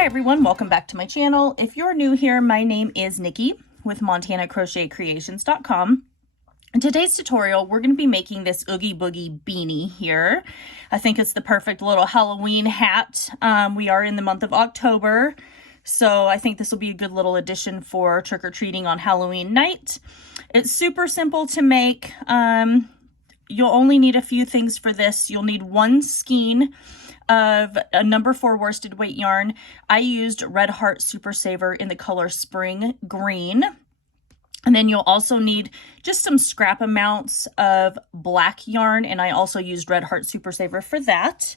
Hi everyone, welcome back to my channel. If you're new here, my name is Nikki with MontanaCrochetCreations.com. In today's tutorial, we're going to be making this Oogie Boogie Beanie here. I think it's the perfect little Halloween hat. We are in the month of October, so I think this will be a good little addition for trick-or-treating on Halloween night. It's super simple to make. You'll only need a few things for this. You'll need one skein of a number 4 worsted weight yarn. I used Red Heart Super Saver in the color Spring Green. And then you'll also need just some scrap amounts of black yarn, and I also used Red Heart Super Saver for that.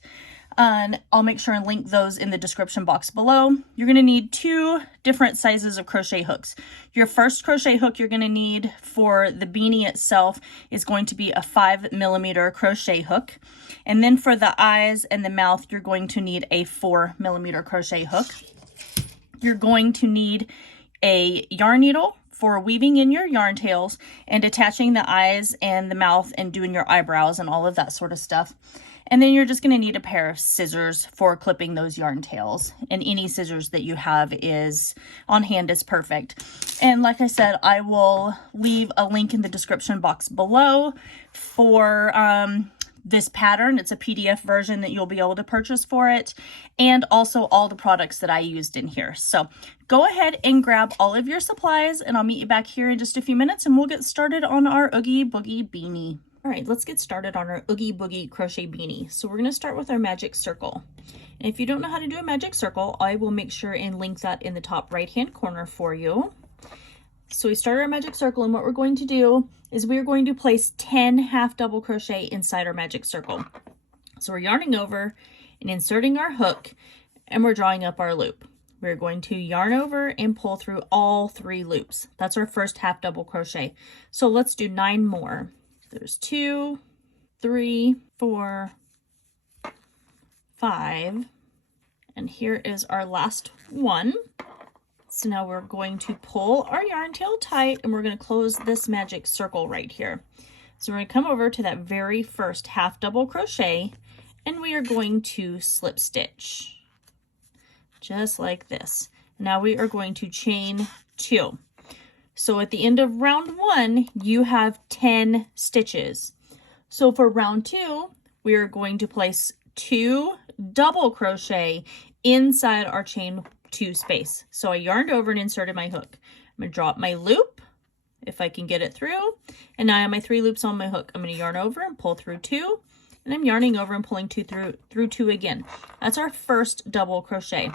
And I'll make sure and link those in the description box below. You're going to need 2 different sizes of crochet hooks. Your first crochet hook you're going to need for the beanie itself is going to be a 5mm crochet hook. And then for the eyes and the mouth, you're going to need a 4mm crochet hook. You're going to need a yarn needle for weaving in your yarn tails and attaching the eyes and the mouth and doing your eyebrows and all of that sort of stuff. And then you're just going to need a pair of scissors for clipping those yarn tails, and any scissors that you have is on hand is perfect. And like I said, I will leave a link in the description box below for this pattern. It's a PDF version that you'll be able to purchase for it, and also all the products that I used in here. So go ahead and grab all of your supplies, and I'll meet you back here in just a few minutes and we'll get started on our Oogie Boogie Beanie. All right, let's get started on our Oogie Boogie crochet beanie. So we're going to start with our magic circle. And if you don't know how to do a magic circle, I will make sure and link that in the top right hand corner for you. So we started our magic circle, and what we're going to do is we're going to place 10 half double crochet inside our magic circle. So we're yarning over and inserting our hook, and we're drawing up our loop. We're going to yarn over and pull through all 3 loops. That's our first half double crochet. So let's do 9 more. There's 2, 3, 4, 5, and here is our last one. So now we're going to pull our yarn tail tight, and we're going to close this magic circle right here. So we're going to come over to that very first half double crochet, and we are going to slip stitch just like this. Now we are going to chain 2. So at the end of round 1, you have 10 stitches. So for round 2, we are going to place 2 double crochet inside our chain 2 space. So I yarned over and inserted my hook. I'm going to drop my loop if I can get it through. And now I have my 3 loops on my hook. I'm going to yarn over and pull through 2. And I'm yarning over and pulling 2 through 2 again. That's our first double crochet.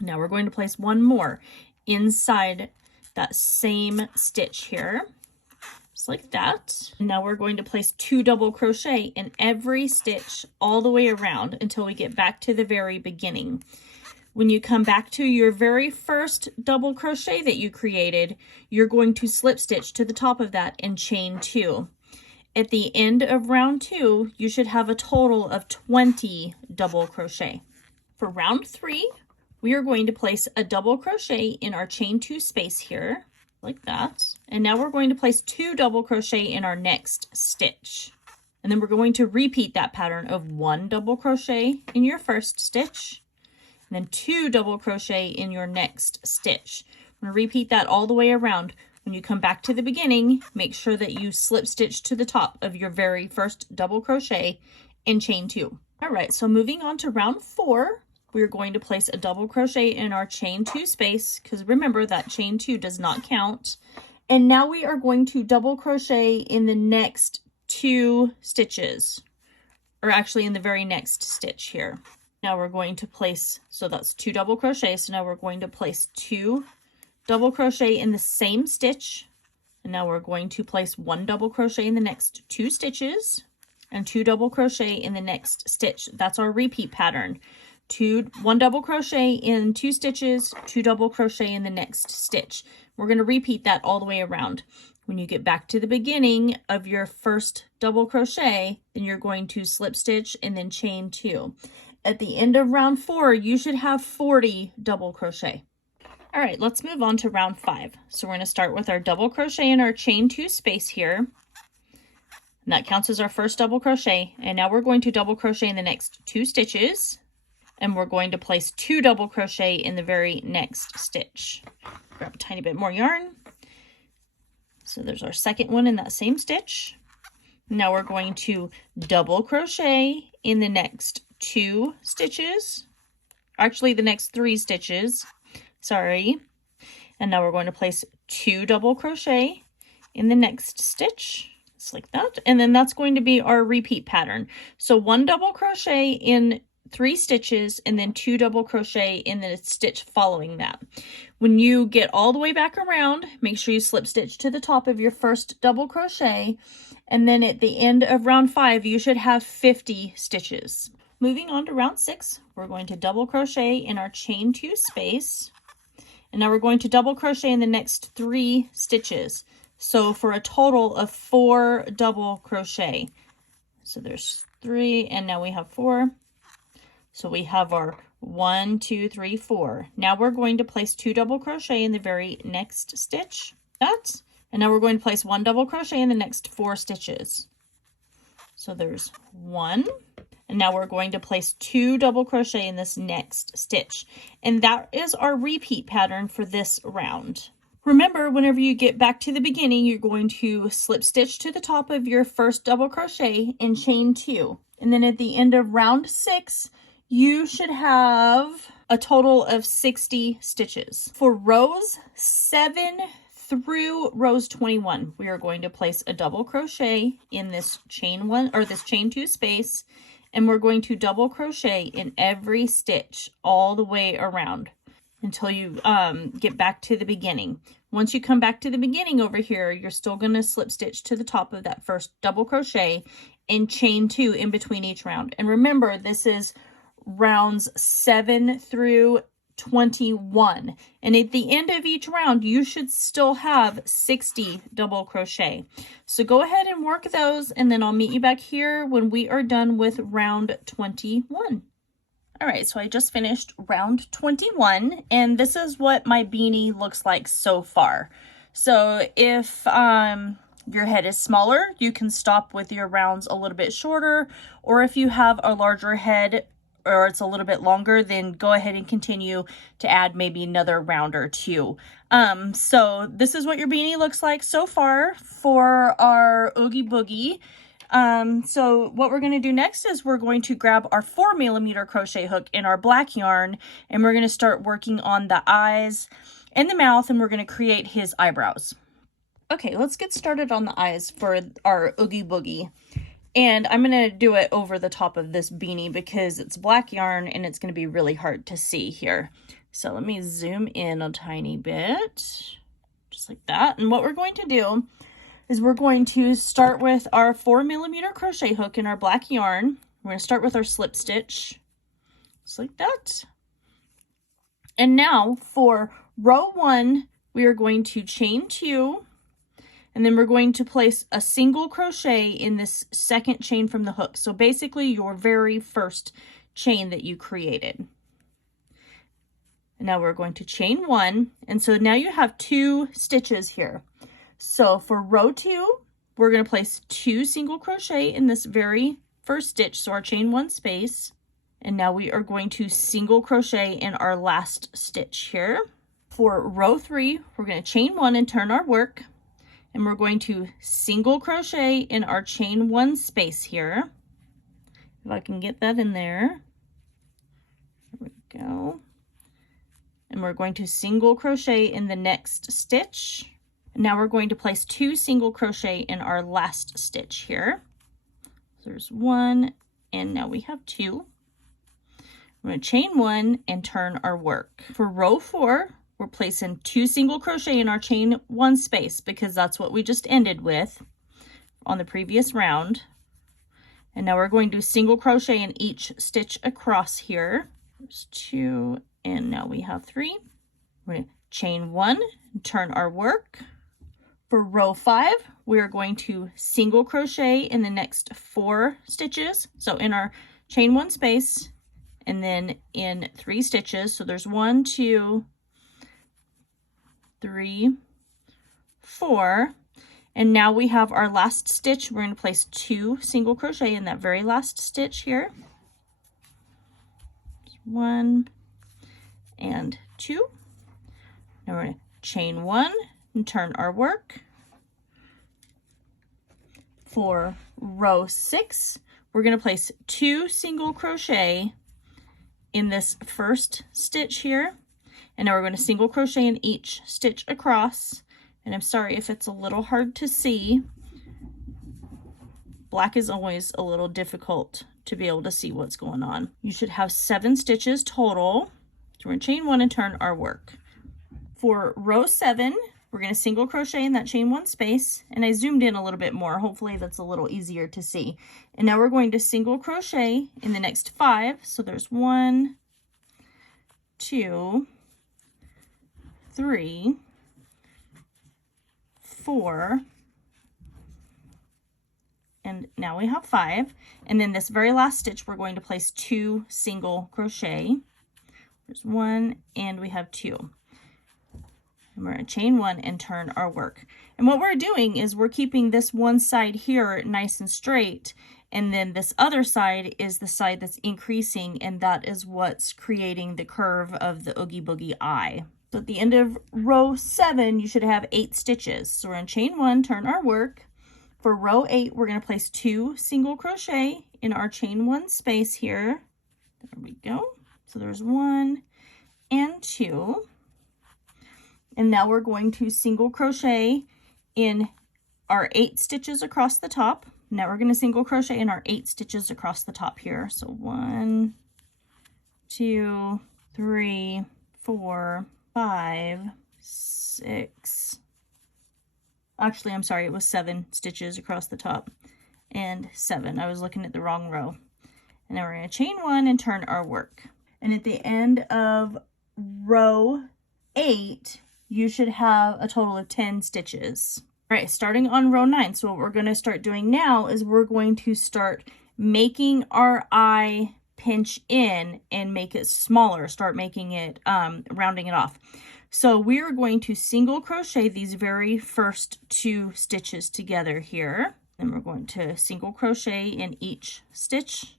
Now we're going to place 1 more inside that same stitch here, just like that. Now we're going to place 2 double crochet in every stitch all the way around until we get back to the very beginning. When you come back to your very first double crochet that you created, you're going to slip stitch to the top of that and chain 2. At the end of round 2, you should have a total of 20 double crochet. For round 3, we are going to place a double crochet in our chain 2 space here, like that. And now we're going to place 2 double crochet in our next stitch. And then we're going to repeat that pattern of 1 double crochet in your first stitch, and then 2 double crochet in your next stitch. I'm going to repeat that all the way around. When you come back to the beginning, make sure that you slip stitch to the top of your very first double crochet and chain 2. All right, so moving on to round 4, we're going to place a double crochet in our chain 2 space, because remember that chain 2 does not count. And now we are going to double crochet in the next 2 stitches, or actually in the very next stitch here. Now we're going to place, so that's 2 double crochet. So now we're going to place 2 double crochet in the same stitch. And now we're going to place 1 double crochet in the next 2 stitches and 2 double crochet in the next stitch. That's our repeat pattern. 1 double crochet in 2 stitches, 2 double crochet in the next stitch. We're going to repeat that all the way around. When you get back to the beginning of your first double crochet, then you're going to slip stitch and then chain 2. At the end of round 4, you should have 40 double crochet. All right, let's move on to round 5. So we're going to start with our double crochet in our chain 2 space here. And that counts as our first double crochet. And now we're going to double crochet in the next 2 stitches. and we're going to place 2 double crochet in the very next stitch. Grab a tiny bit more yarn. So there's our second one in that same stitch. Now we're going to double crochet in the next 2 stitches. Actually, the next 3 stitches. Sorry. And now we're going to place 2 double crochet in the next stitch. Just like that. And then that's going to be our repeat pattern. So 1 double crochet in 3 stitches and then 2 double crochet in the stitch following that. When you get all the way back around, make sure you slip stitch to the top of your first double crochet, and then at the end of round 5 you should have 50 stitches. Moving on to round 6, we're going to double crochet in our chain 2 space, and now we're going to double crochet in the next 3 stitches, so for a total of 4 double crochet. So there's 3 and now we have 4. So we have our 1, 2, 3, 4. Now we're going to place 2 double crochet in the very next stitch. And now we're going to place 1 double crochet in the next 4 stitches. So there's 1. And now we're going to place 2 double crochet in this next stitch. And that is our repeat pattern for this round. Remember, whenever you get back to the beginning, you're going to slip stitch to the top of your first double crochet and chain 2. And then at the end of round 6, you should have a total of 60 stitches. For rows 7 through rows 21, we are going to place a double crochet in this chain 1 or this chain 2 space, and we're going to double crochet in every stitch all the way around until you get back to the beginning. Once you come back to the beginning over here, you're still going to slip stitch to the top of that first double crochet and chain 2 in between each round. And remember, this is rounds 7 through 21, and at the end of each round you should still have 60 double crochet. So go ahead and work those, and then I'll meet you back here when we are done with round 21. All right, so I just finished round 21, and this is what my beanie looks like so far. So if your head is smaller, you can stop with your rounds a little bit shorter, or if you have a larger head or it's a little bit longer, then go ahead and continue to add maybe another round or 2. So this is what your beanie looks like so far for our Oogie Boogie. So what we're going to do next is we're going to grab our 4mm crochet hook in our black yarn, and we're going to start working on the eyes and the mouth, and we're going to create his eyebrows. Okay, let's get started on the eyes for our Oogie Boogie. And I'm going to do it over the top of this beanie because it's black yarn and it's going to be really hard to see here. So let me zoom in a tiny bit, just like that. And what we're going to do is we're going to start with our 4mm crochet hook in our black yarn. We're going to start with our slip stitch, just like that. And now for row 1, we are going to chain 2. And then we're going to place a single crochet in this second chain from the hook. So basically your very first chain that you created. And now we're going to chain 1. And so now you have 2 stitches here. So for row 2, we're going to place 2 single crochet in this very first stitch. So our chain 1 space. And now we are going to single crochet in our last stitch here. For row 3, we're going to chain 1 and turn our work. And we're going to single crochet in our chain 1 space here. If I can get that in there. There we go. And we're going to single crochet in the next stitch. And now we're going to place 2 single crochet in our last stitch here. So there's 1, and now we have 2. We're going to chain 1 and turn our work. For row 4, we're placing 2 single crochet in our chain 1 space because that's what we just ended with on the previous round. And now we're going to single crochet in each stitch across here. There's 2, and now we have 3. We're going to chain 1 and turn our work. For row 5, we're going to single crochet in the next 4 stitches. So in our chain 1 space, and then in 3 stitches. So there's 1, 2, 3, 4, and now we have our last stitch. We're going to place 2 single crochet in that very last stitch here. 1 and 2. Now we're going to chain 1 and turn our work. For row 6, we're going to place 2 single crochet in this first stitch here, and now we're going to single crochet in each stitch across. And I'm sorry if it's a little hard to see. Black is always a little difficult to be able to see what's going on. You should have 7 stitches total. So we're going to chain 1 and turn our work. For row 7, we're going to single crochet in that chain 1 space, and I zoomed in a little bit more. Hopefully that's a little easier to see. And now we're going to single crochet in the next 5. So there's 1, 2, 3, 4, and now we have 5. And then this very last stitch, we're going to place 2 single crochet. There's 1, and we have 2. And we're going to chain 1 and turn our work. And what we're doing is we're keeping this one side here nice and straight, and then this other side is the side that's increasing, and that is what's creating the curve of the Oogie Boogie eye. So at the end of row 7, you should have 8 stitches. So we're going to chain 1, turn our work. For row 8, we're going to place 2 single crochet in our chain 1 space here. There we go. So there's 1 and 2. And now we're going to single crochet in our 8 stitches across the top. Now we're going to single crochet in our 8 stitches across the top here. So 1, 2, 3, 4, 5, 6. Actually, I'm sorry, it was 7 stitches across the top and 7. I was looking at the wrong row. And now we're going to chain 1 and turn our work. And at the end of row 8, you should have a total of 10 stitches. All right, starting on row 9. So what we're going to start doing now is we're going to start making our eye pinch in and make it smaller, start making it, rounding it off. So we are going to single crochet these very first 2 stitches together here. Then we're going to single crochet in each stitch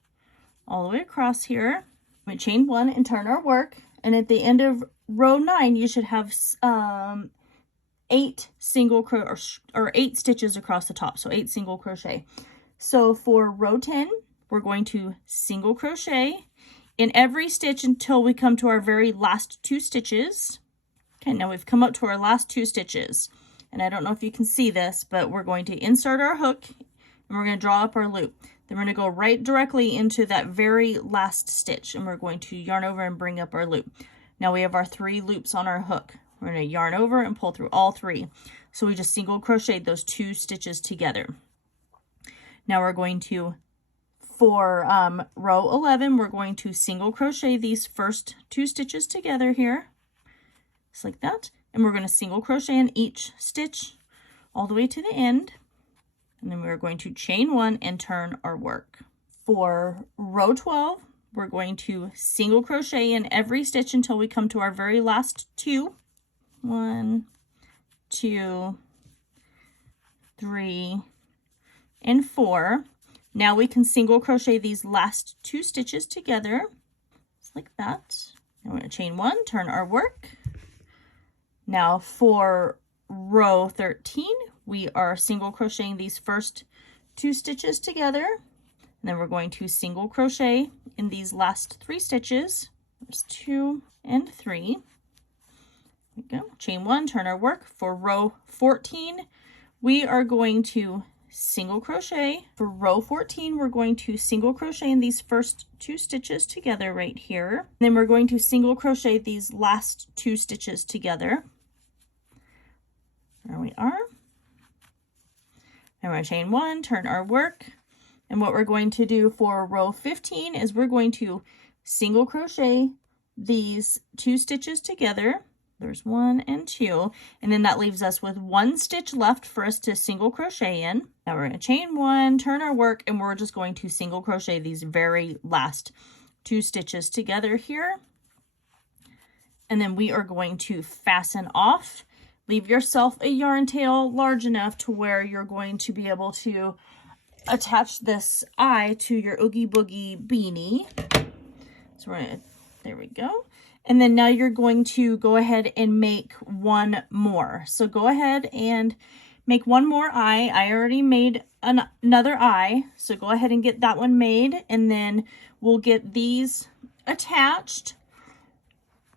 all the way across here. We chain 1 and turn our work. And at the end of row 9, you should have 8 single or 8 stitches across the top. So 8 single crochet. So for row 10, we're going to single crochet in every stitch until we come to our very last 2 stitches. Okay, now we've come up to our last 2 stitches. And I don't know if you can see this, but we're going to insert our hook and we're going to draw up our loop. Then we're going to go right directly into that very last stitch, and we're going to yarn over and bring up our loop. Now we have our 3 loops on our hook. We're going to yarn over and pull through all 3. So we just single crocheted those 2 stitches together. Now we're going to, for row 11, we're going to single crochet these first 2 stitches together here, just like that. And we're going to single crochet in each stitch all the way to the end. And then we're going to chain 1 and turn our work. For row 12, we're going to single crochet in every stitch until we come to our very last 2. 1, 2, 3, and 4. Now we can single crochet these last 2 stitches together, just like that. And we're going to chain 1, turn our work. Now for row 13, we are single crocheting these first 2 stitches together, and then we're going to single crochet in these last 3 stitches. There's 2 and 3. There we go. Chain 1, turn our work. For row 14, we are going to single crochet. For row 14, we're going to single crochet in these first 2 stitches together right here. Then we're going to single crochet these last 2 stitches together. There we are. And we're going to chain 1, turn our work. And what we're going to do for row 15 is we're going to single crochet these 2 stitches together. There's 1 and 2. And then that leaves us with 1 stitch left for us to single crochet in. Now we're going to chain 1, turn our work, and we're just going to single crochet these very last 2 stitches together here. And then we are going to fasten off. Leave yourself a yarn tail large enough to where you're going to be able to attach this eye to your Oogie Boogie beanie. So we're going to, There we go. And then now you're going to go ahead and make one more. So go ahead and make one more eye. I already made another eye, so go ahead and get that one made, and then we'll get these attached,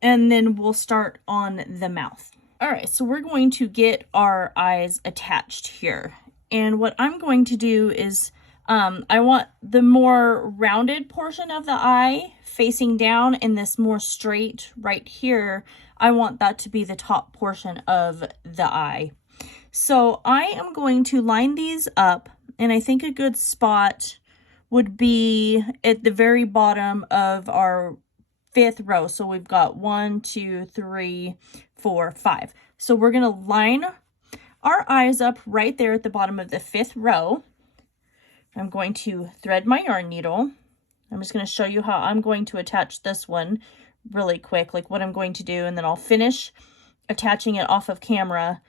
and then we'll start on the mouth. All right, so we're going to get our eyes attached here. And what I'm going to do is I want the more rounded portion of the eye facing down, and this more straight right here, I want that to be the top portion of the eye. So I am going to line these up, and I think a good spot would be at the very bottom of our 5th row. So we've got 1, 2, 3, 4, 5. So we're going to line our eyes up right there at the bottom of the 5th row. I'm going to thread my yarn needle. I'm just going to show you how I'm going to attach this one really quick, like what I'm going to do, and then I'll finish attaching it off of camera,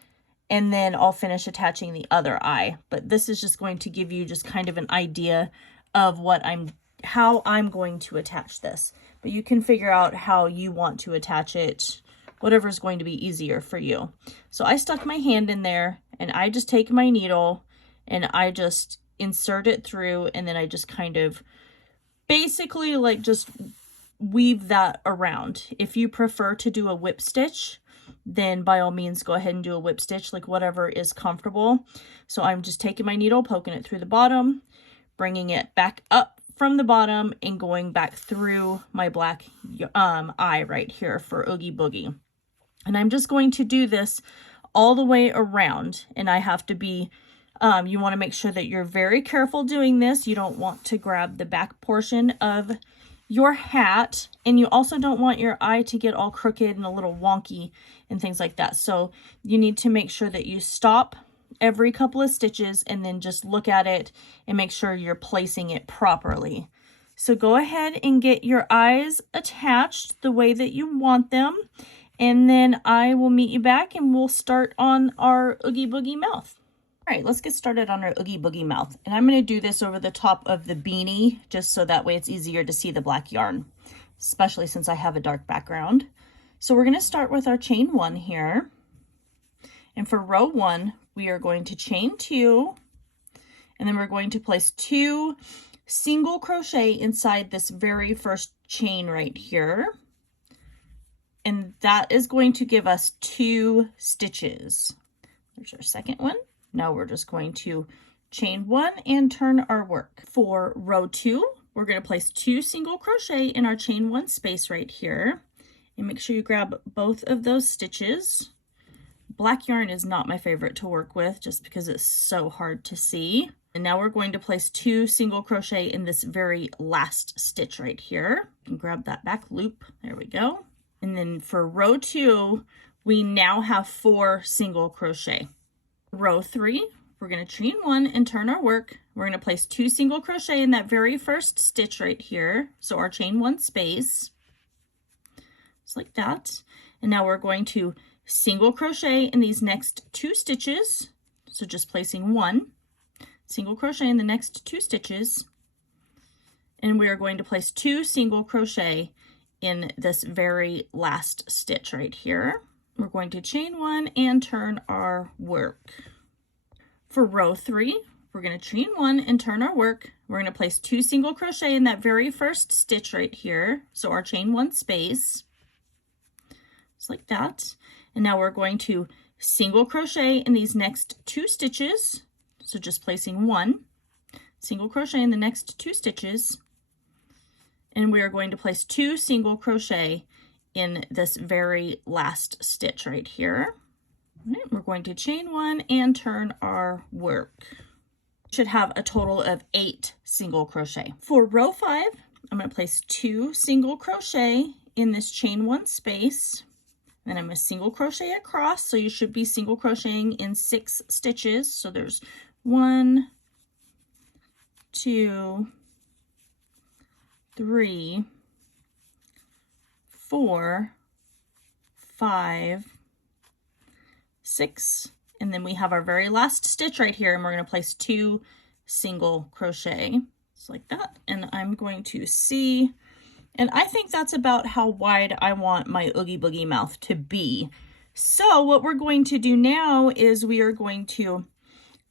and then I'll finish attaching the other eye. But this is just going to give you just kind of an idea of how I'm going to attach this. But you can figure out how you want to attach it, whatever is going to be easier for you. So I stuck my hand in there, and I just take my needle and I just insert it through, and then I just kind of basically like just weave that around. If you prefer to do a whip stitch, then by all means go ahead and do a whip stitch, like whatever is comfortable. So I'm just taking my needle, poking it through the bottom, bringing it back up from the bottom, and going back through my black eye right here for Oogie Boogie. And I'm just going to do this all the way around, and I have to be you want to make sure that you're very careful doing this. You don't want to grab the back portion of your hat, and you also don't want your eye to get all crooked and a little wonky and things like that. So you need to make sure that you stop every couple of stitches and then just look at it and make sure you're placing it properly. So go ahead and get your eyes attached the way that you want them, and then I will meet you back and we'll start on our Oogie Boogie mouth. All right, let's get started on our Oogie Boogie mouth. And I'm going to do this over the top of the beanie, just so that way it's easier to see the black yarn, especially since I have a dark background. So we're going to start with our chain 1 here. And for row 1, we are going to chain 2, and then we're going to place 2 single crochet inside this very first chain right here. And that is going to give us 2 stitches. There's our second one. Now we're just going to chain 1 and turn our work. For row 2, we're going to place 2 single crochet in our chain 1 space right here, and make sure you grab both of those stitches. Black yarn is not my favorite to work with just because it's so hard to see. And now we're going to place 2 single crochet in this very last stitch right here. And grab that back loop. There we go. And then for row 2, we now have 4 single crochet. Row 3, we're going to chain 1 and turn our work. We're going to place 2 single crochet in that very first stitch right here, so our chain 1 space, just like that. And now we're going to single crochet in these next 2 stitches, so just placing 1 single crochet in the next 2 stitches, and we are going to place 2 single crochet in this very last stitch right here. We're going to chain 1 and turn our work. For row 3, we're going to chain 1 and turn our work. We're going to place 2 single crochet in that very first stitch right here, so our chain 1 space, just like that. And now we're going to single crochet in these next 2 stitches, so just placing 1 single crochet in the next 2 stitches, and we are going to place 2 single crochet in this very last stitch right here. All right, we're going to chain 1 and turn our work. Should have a total of 8 single crochet. For row 5, I'm going to place 2 single crochet in this chain 1 space. Then I'm going to single crochet across, so you should be single crocheting in 6 stitches. So there's 1, 2, 3, 4, 5, 6, and then we have our very last stitch right here, and we're going to place 2 single crochet, just like that. And I'm going to see And I think that's about how wide I want my Oogie Boogie mouth to be. So what we're going to do now is we are going to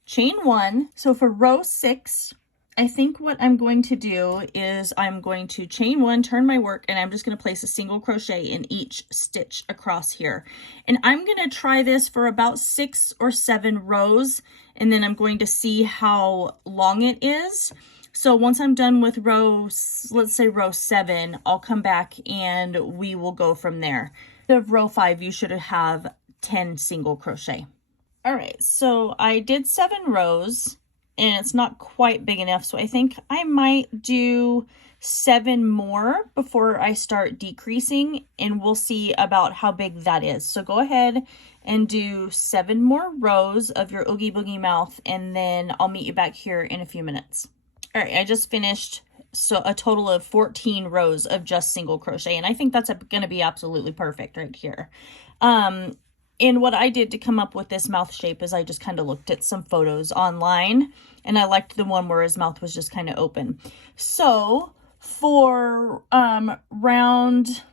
chain 1. So for row 6, I think what I'm going to do is I'm going to chain 1, turn my work, and I'm just going to place a single crochet in each stitch across here. And I'm going to try this for about 6 or 7 rows, and then I'm going to see how long it is. So once I'm done with let's say row 7, I'll come back and we will go from there. Of row 5, you should have 10 single crochet. All right, so I did 7 rows and it's not quite big enough. So I think I might do 7 more before I start decreasing, and we'll see about how big that is. So go ahead and do 7 more rows of your Oogie Boogie mouth, and then I'll meet you back here in a few minutes. All right, I just finished a total of 14 rows of just single crochet, and I think that's going to be absolutely perfect right here. And what I did to come up with this mouth shape is I just kind of looked at some photos online, and I liked the one where his mouth was just kind of open. So for round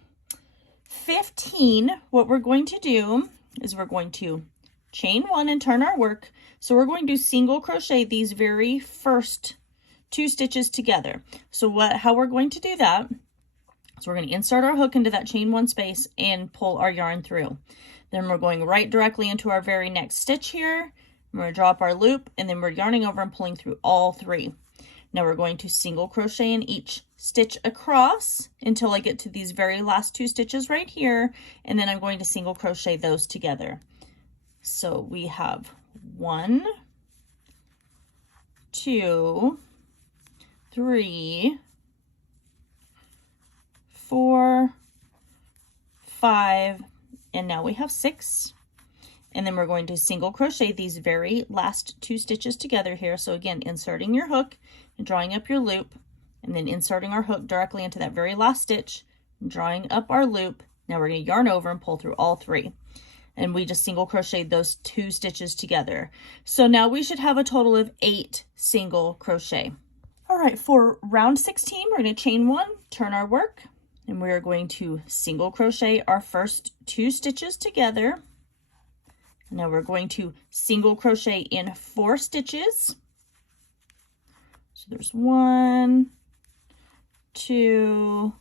15, what we're going to do is we're going to chain 1 and turn our work. So we're going to single crochet these very first 2 stitches together. So how we're going to do that is we're going to insert our hook into that chain 1 space and pull our yarn through. Then we're going right directly into our very next stitch here. We're going to drop our loop, and then we're yarning over and pulling through all 3. Now we're going to single crochet in each stitch across until I get to these very last 2 stitches right here, and then I'm going to single crochet those together. So we have 1, 2, 3, 4, 5, and now we have 6. And then we're going to single crochet these very last 2 stitches together here. So again, inserting your hook and drawing up your loop, and then inserting our hook directly into that very last stitch and drawing up our loop. Now we're going to yarn over and pull through all 3. And we just single crocheted those 2 stitches together. So now we should have a total of 8 single crochet. All right, for round 16, we're going to chain 1, turn our work, and we're going to single crochet our first 2 stitches together. Now we're going to single crochet in 4 stitches. So there's 1, 2,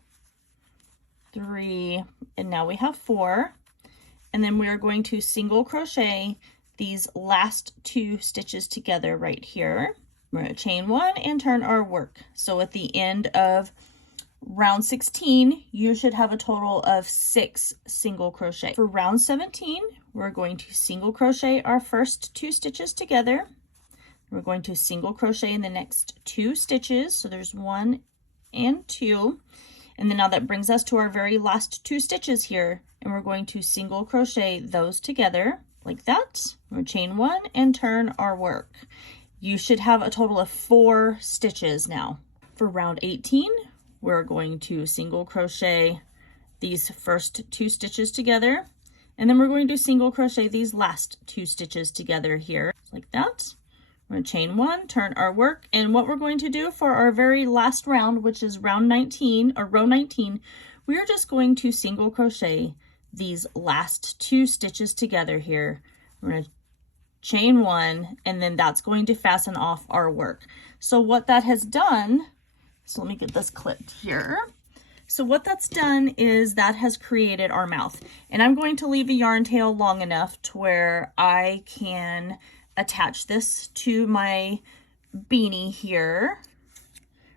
3, and now we have 4. And then we are going to single crochet these last 2 stitches together right here. We're going to chain 1 and turn our work. So at the end of round 16, you should have a total of 6 single crochet. For round 17, we're going to single crochet our first 2 stitches together. We're going to single crochet in the next 2 stitches. So there's 1 and 2. And then now that brings us to our very last 2 stitches here. And we're going to single crochet those together like that. We're chain 1 and turn our work. You should have a total of 4 stitches now. For round 18, we're going to single crochet these first 2 stitches together, and then we're going to single crochet these last 2 stitches together here like that. We're going to chain 1, turn our work, and what we're going to do for our very last round, which is round 19 or row 19, we are just going to single crochet these last 2 stitches together here. We're going to chain 1, and then that's going to fasten off our work. So what that has done, so let me get this clipped here. So what that's done is that has created our mouth, and I'm going to leave a yarn tail long enough to where I can attach this to my beanie here.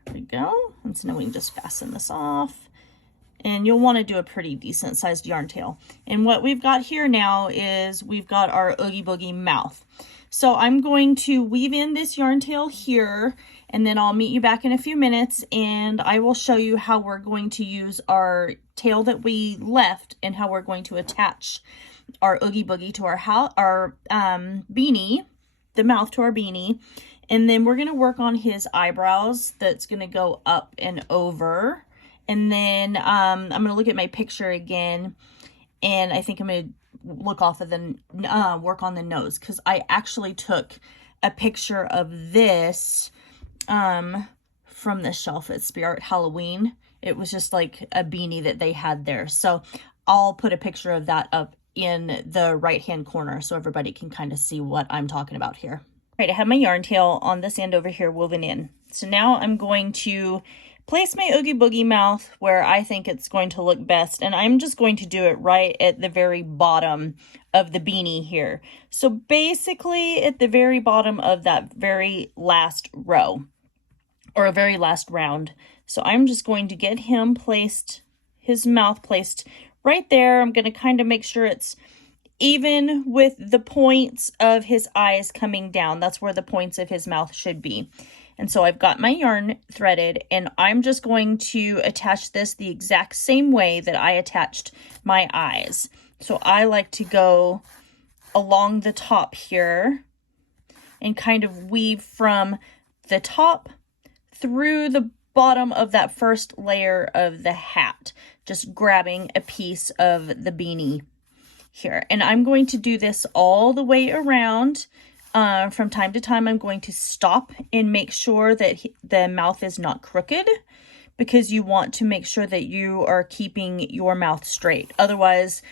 There we go. And so now we can just fasten this off. And you'll want to do a pretty decent sized yarn tail. And what we've got here now is we've got our Oogie Boogie mouth. So I'm going to weave in this yarn tail here, and then I'll meet you back in a few minutes, and I will show you how we're going to use our tail that we left and how we're going to attach our Oogie Boogie to our beanie, the mouth to our beanie. And then we're going to work on his eyebrows that's going to go up and over. And then I'm going to look at my picture again, and I think I'm going to look off of the, work on the nose, because I actually took a picture of this from the shelf at Spirit Halloween, It was just like a beanie that they had there. So I'll put a picture of that up in the right hand corner so everybody can kind of see what I'm talking about here. All right, I have my yarn tail on this end over here woven in. So now I'm going to place my Oogie Boogie mouth where I think it's going to look best, and I'm just going to do it right at the very bottom of the beanie here. So basically at the very bottom of that very last row, or a very last round. So I'm just going to get him placed, his mouth placed right there. I'm going to kind of make sure it's even with the points of his eyes coming down. That's where the points of his mouth should be. And so I've got my yarn threaded, and I'm just going to attach this the exact same way that I attached my eyes. So I like to go along the top here and kind of weave from the top through the bottom of that first layer of the hat, just grabbing a piece of the beanie here. And I'm going to do this all the way around. From time to time, I'm going to stop and make sure that the mouth is not crooked, because you want to make sure that you are keeping your mouth straight. Otherwise,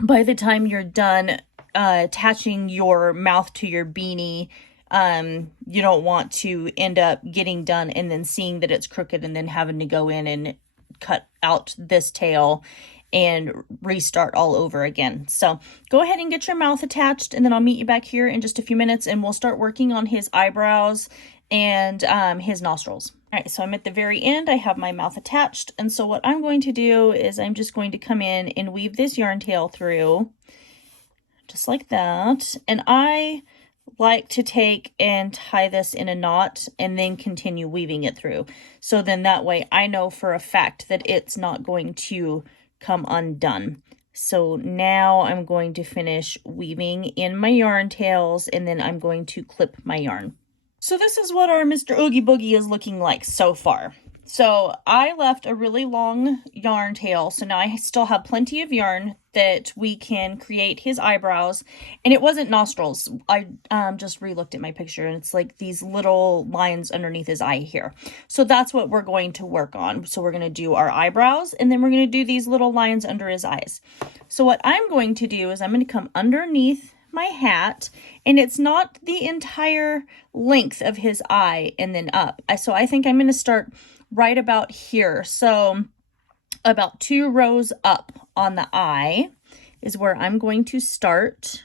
by the time you're done attaching your mouth to your beanie, you don't want to end up getting done and then seeing that it's crooked and then having to go in and cut out this tail and restart all over again. So go ahead and get your mouth attached, and then I'll meet you back here in just a few minutes, and we'll start working on his eyebrows and his nostrils. All right, so I'm at the very end. I have my mouth attached, and so what I'm going to do is I'm just going to come in and weave this yarn tail through just like that. And I like to take and tie this in a knot and then continue weaving it through. So then that way I know for a fact that it's not going to come undone. So now I'm going to finish weaving in my yarn tails, and then I'm going to clip my yarn. So this is what our Mr. Oogie Boogie is looking like so far. So I left a really long yarn tail, so now I still have plenty of yarn that we can create his eyebrows. And it wasn't nostrils. I just re-looked at my picture, and it's like these little lines underneath his eye here. So that's what we're going to work on. So we're going to do our eyebrows, and then we're going to do these little lines under his eyes. So what I'm going to do is I'm going to come underneath my hat, and it's not the entire length of his eye and then up. So I think I'm going to start right about here. So about 2 rows up on the eye is where I'm going to start.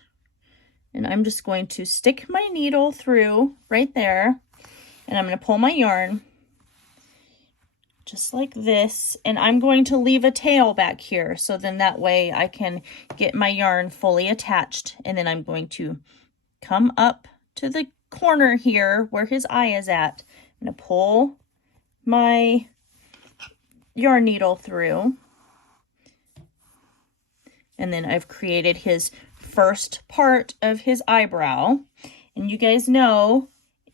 And I'm just going to stick my needle through right there. And I'm going to pull my yarn just like this. And I'm going to leave a tail back here. So then that way I can get my yarn fully attached. And then I'm going to come up to the corner here where his eye is at. I'm going to pull my yarn needle through, and then I've created his first part of his eyebrow. And you guys know,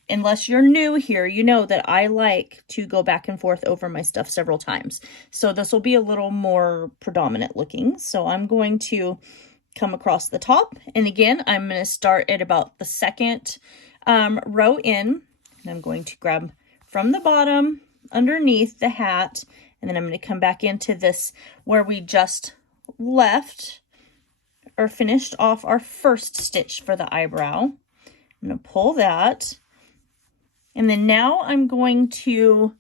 unless you're new here, you know that I like to go back and forth over my stuff several times. So this will be a little more predominant looking. So I'm going to come across the top, and again I'm going to start at about the second row in, and I'm going to grab from the bottom underneath the hat, and then I'm going to come back into this where we just left or finished off our first stitch for the eyebrow. I'm going to pull that, and then now I'm going to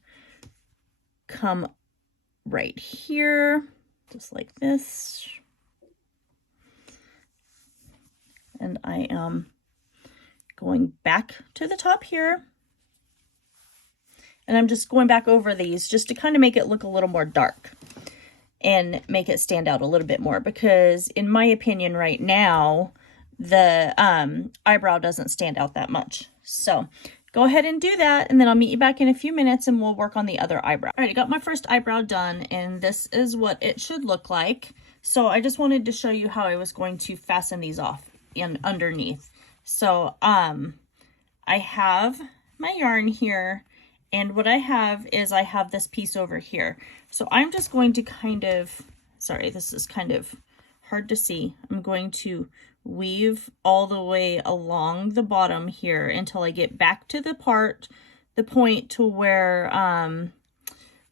come right here just like this, and I am going back to the top here. And I'm just going back over these just to kind of make it look a little more dark and make it stand out a little bit more, because in my opinion right now, the eyebrow doesn't stand out that much. So go ahead and do that, and then I'll meet you back in a few minutes and we'll work on the other eyebrow. All right, I got my first eyebrow done, and this is what it should look like. So I just wanted to show you how I was going to fasten these off in underneath. So I have my yarn here, and what I have is I have this piece over here. So I'm just going to kind of, sorry, this is kind of hard to see. I'm going to weave all the way along the bottom here until I get back to the point to where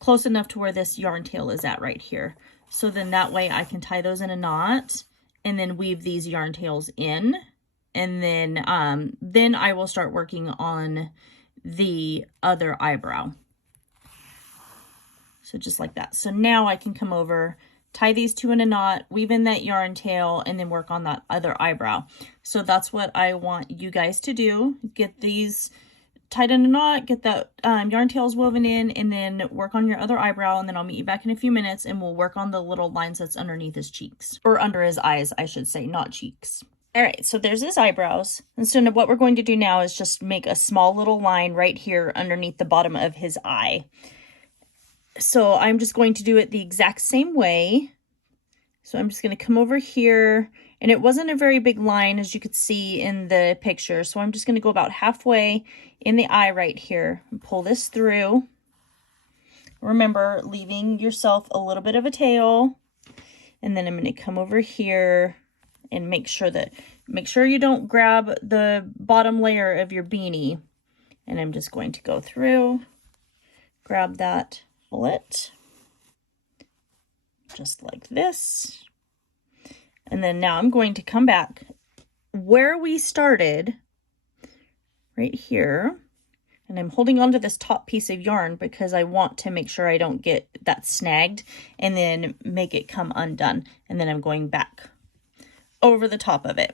close enough to where this yarn tail is at right here. So then that way I can tie those in a knot and then weave these yarn tails in. And then I will start working on the other eyebrow. So just like that. So now I can come over, tie these two in a knot, weave in that yarn tail, and then work on that other eyebrow. So that's what I want you guys to do. Get these tied in a knot, get that yarn tails woven in, and then work on your other eyebrow, and then I'll meet you back in a few minutes and we'll work on the little lines that's underneath his cheeks, or under his eyes, I should say, not cheeks. All right, so there's his eyebrows. And so what we're going to do now is just make a small little line right here underneath the bottom of his eye. So I'm just going to do it the exact same way. So I'm just going to come over here, and it wasn't a very big line as you could see in the picture. So I'm just going to go about halfway in the eye right here and pull this through. Remember, leaving yourself a little bit of a tail. And then I'm going to come over here and make sure you don't grab the bottom layer of your beanie. And I'm just going to go through, grab that, pull it, just like this. And then now I'm going to come back where we started, right here. And I'm holding onto this top piece of yarn because I want to make sure I don't get that snagged and then make it come undone. And then I'm going back over the top of it,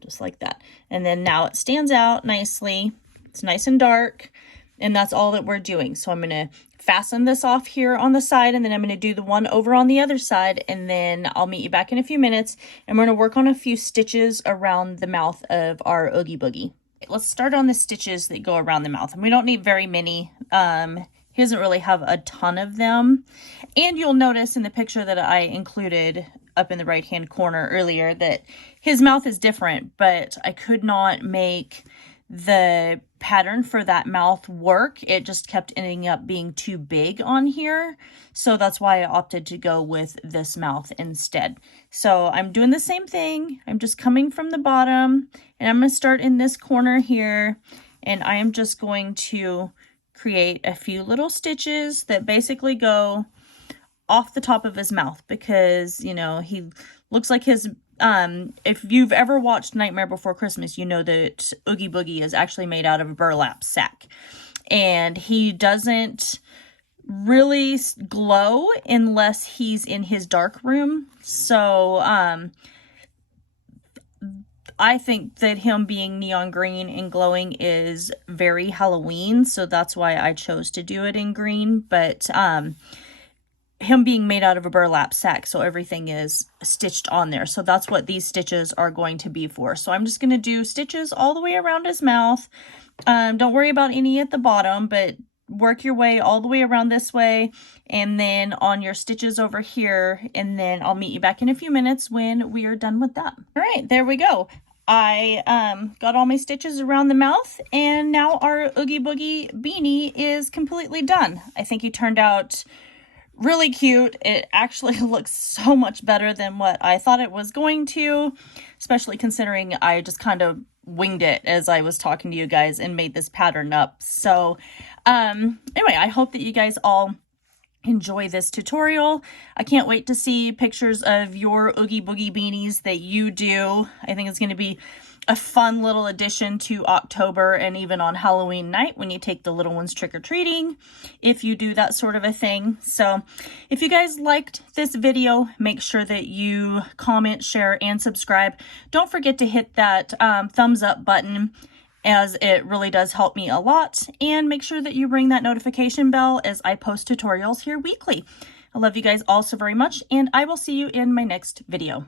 just like that. And then now it stands out nicely. It's nice and dark. And that's all that we're doing. So I'm going to fasten this off here on the side, and then I'm going to do the one over on the other side, and then I'll meet you back in a few minutes, and we're going to work on a few stitches around the mouth of our Oogie Boogie. Let's start on the stitches that go around the mouth, and we don't need very many. He doesn't really have a ton of them. And you'll notice in the picture that I included up in the right hand corner earlier that his mouth is different, but I could not make the pattern for that mouth work. It just kept ending up being too big on here. So that's why I opted to go with this mouth instead. So I'm doing the same thing. I'm just coming from the bottom, and I'm going to start in this corner here, and I am just going to create a few little stitches that basically go off the top of his mouth, because, you know, he looks like his if you've ever watched Nightmare Before Christmas, you know that Oogie Boogie is actually made out of a burlap sack. And he doesn't really glow unless he's in his dark room. So I think that him being neon green and glowing is very Halloween. So that's why I chose to do it in green. But him being made out of a burlap sack, so everything is stitched on there. So that's what these stitches are going to be for. So I'm just going to do stitches all the way around his mouth. Don't worry about any at the bottom, but work your way all the way around this way, and then on your stitches over here, and then I'll meet you back in a few minutes when we are done with that. All right, there we go. I got all my stitches around the mouth, and now our Oogie Boogie beanie is completely done. I think he turned out really cute. It actually looks so much better than what I thought it was going to, especially considering I just kind of winged it as I was talking to you guys and made this pattern up. So anyway, I hope that you guys all enjoy this tutorial. I can't wait to see pictures of your Oogie Boogie beanies that you do. I think it's going to be a fun little addition to October, and even on Halloween night when you take the little ones trick-or-treating, if you do that sort of a thing. So if you guys liked this video, make sure that you comment, share, and subscribe. Don't forget to hit that thumbs up button, as it really does help me a lot. And make sure that you ring that notification bell as I post tutorials here weekly. I love you guys all so very much, and I will see you in my next video.